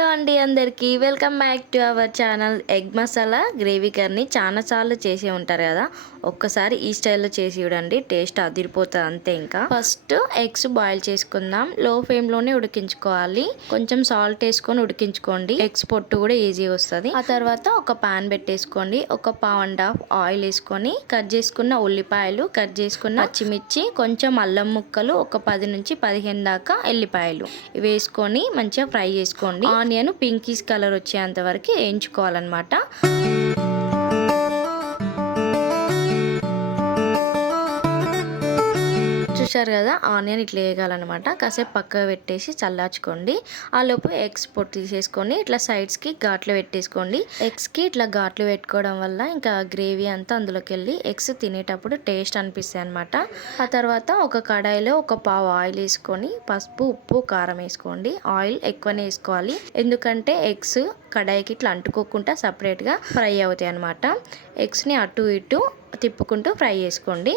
Hello అండి అందరికీ welcome back to our channel. Egg masala gravy curry చాలా సార్లు చేసి ఉంటారు కదా, ఒక్కసారి ఈ స్టైల్లో చేసి చూడండి, టేస్ట్ అదిరిపోతుంది అంతే. ఇంకా ఫస్ట్ ఎగ్స్ బాయిల్ చేసుకుందాం. లో ఫ్లేమ్లోనే ఉడికించుకోవాలి. కొంచెం సాల్ట్ వేసుకొని ఉడికించుకోండి, ఎగ్స్ పొట్టు కూడా ఈజీ వస్తుంది. ఆ తర్వాత ఒక పాన్ పెట్టేసుకోండి, ఒక 1/2 ఆయిల్ వేసుకొని కట్ చేసుకున్న ఉల్లిపాయలు, కట్ చేసుకున్న పచ్చిమిర్చి, కొంచెం అల్లం ముక్కలు, ఒక 10 నుంచి 15 దాకా ఎల్లిపాయలు వేసుకొని మంచిగా ఫ్రై చేసుకోండి. ఆనియన్ పింకిష్ కలర్ వచ్చేంత వరకు వేయించుకోవాలన్నమాట. చూసారు కదా, ఆనియన్ ఇట్లా వేయగాలన్నమాట. కాసేపు పక్కకు పెట్టేసి చల్లార్చుకోండి. ఆలోపు ఎగ్స్ పొట్టు తీసేసుకొని ఇట్లా సైడ్స్కి ఘాట్లు పెట్టేసుకోండి. ఎగ్స్కి ఇట్లా ఘాట్లు పెట్టుకోవడం వల్ల ఇంకా గ్రేవీ అంతా అందులోకి వెళ్ళి ఎగ్స్ తినేటప్పుడు టేస్ట్ అనిపిస్తాయి అనమాట. ఆ తర్వాత ఒక కడాయిలో ఒక 1/2 ఆయిల్ వేసుకొని పసుపు, ఉప్పు, కారం వేసుకోండి. ఆయిల్ ఎక్కువనే వేసుకోవాలి, ఎందుకంటే ఎగ్స్ కడాయికి ఇట్లా అంటుకోకుండా సపరేట్గా ఫ్రై అవుతాయి అనమాట. ఎగ్స్ని అటు ఇటు తిప్పుకుంటూ ఫ్రై చేసుకోండి.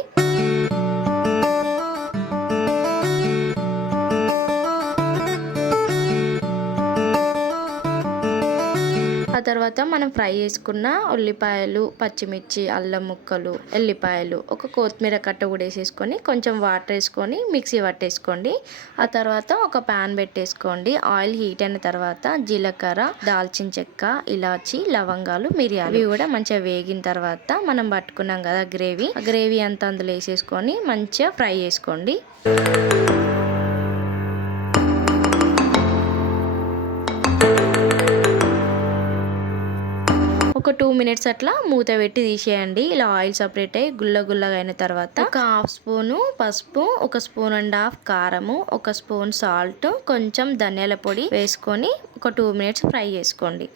ఆ తర్వాత మనం ఫ్రై చేసుకున్న ఉల్లిపాయలు, పచ్చిమిర్చి, అల్లం ముక్కలు, ఎల్లిపాయలు, ఒక కొత్తిమీర కట్ట కూడా వేసేసుకొని కొంచెం వాటర్ వేసుకొని మిక్సీ పట్టేసుకోండి. ఆ తర్వాత ఒక ప్యాన్ పెట్టేసుకోండి. ఆయిల్ హీట్ అయిన తర్వాత జీలకర్ర, దాల్చిన చెక్క, ఇలాచి, లవంగాలు, మిరియాలు ఇవి కూడా మంచిగా వేగిన తర్వాత మనం పట్టుకున్నాం కదా గ్రేవీ అంతా అందులో వేసేసుకొని మంచిగా ఫ్రై చేసుకోండి. ఒక 2 మినిట్స్ అట్లా మూత పెట్టి తీసేయండి. ఇలా ఆయిల్ సపరేట్ అయ్యి గుల్లగా అయిన తర్వాత ఒక 1/2 స్పూను పసుపు, ఒక 1.5 స్పూన్ కారము, ఒక స్పూన్ సాల్ట్, కొంచెం ధనియాల పొడి వేసుకొని ఒక 2 మినిట్స్ ఫ్రై చేసుకోండి.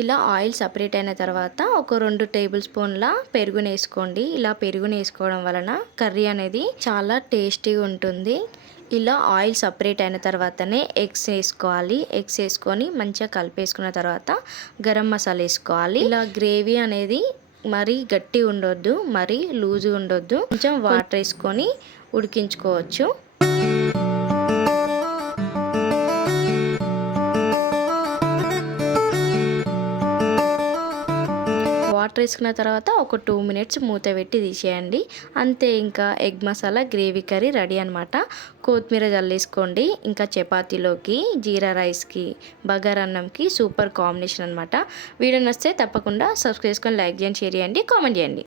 ఇలా ఆయిల్ సపరేట్ అయిన తర్వాత ఒక 2 టేబుల్ స్పూన్ల పెరుగుని వేసుకోండి. ఇలా పెరుగుని వేసుకోవడం వలన కర్రీ అనేది చాలా టేస్టీగా ఉంటుంది. ఇలా ఆయిల్ సపరేట్ అయిన తర్వాతనే ఎగ్స్ వేసుకోవాలి. ఎగ్స్ వేసుకొని మంచిగా కలిపేసుకున్న తర్వాత గరం మసాలా వేసుకోవాలి. ఇలా గ్రేవీ అనేది మరీ గట్టి ఉండొద్దు, మరీ లూజు ఉండొద్దు, కొంచెం వాటర్ వేసుకొని ఉడికించుకోవచ్చు. వాటర్ వేసుకున్న తర్వాత ఒక 2 మినిట్స్ మూత పెట్టి తీసేయండి. అంతే, ఇంకా egg masala gravy curry ready అనమాట. కొత్తిమీర జల్లేసుకోండి. ఇంకా చపాతీలోకి, జీరా రైస్కి, బగారా అన్నంకి సూపర్ కాంబినేషన్ అనమాట. వీడియో నచ్చితే తప్పకుండా సబ్స్క్రైబ్ చేసుకొని లైక్ చేయండి, షేర్ చేయండి, కామెంట్ చేయండి.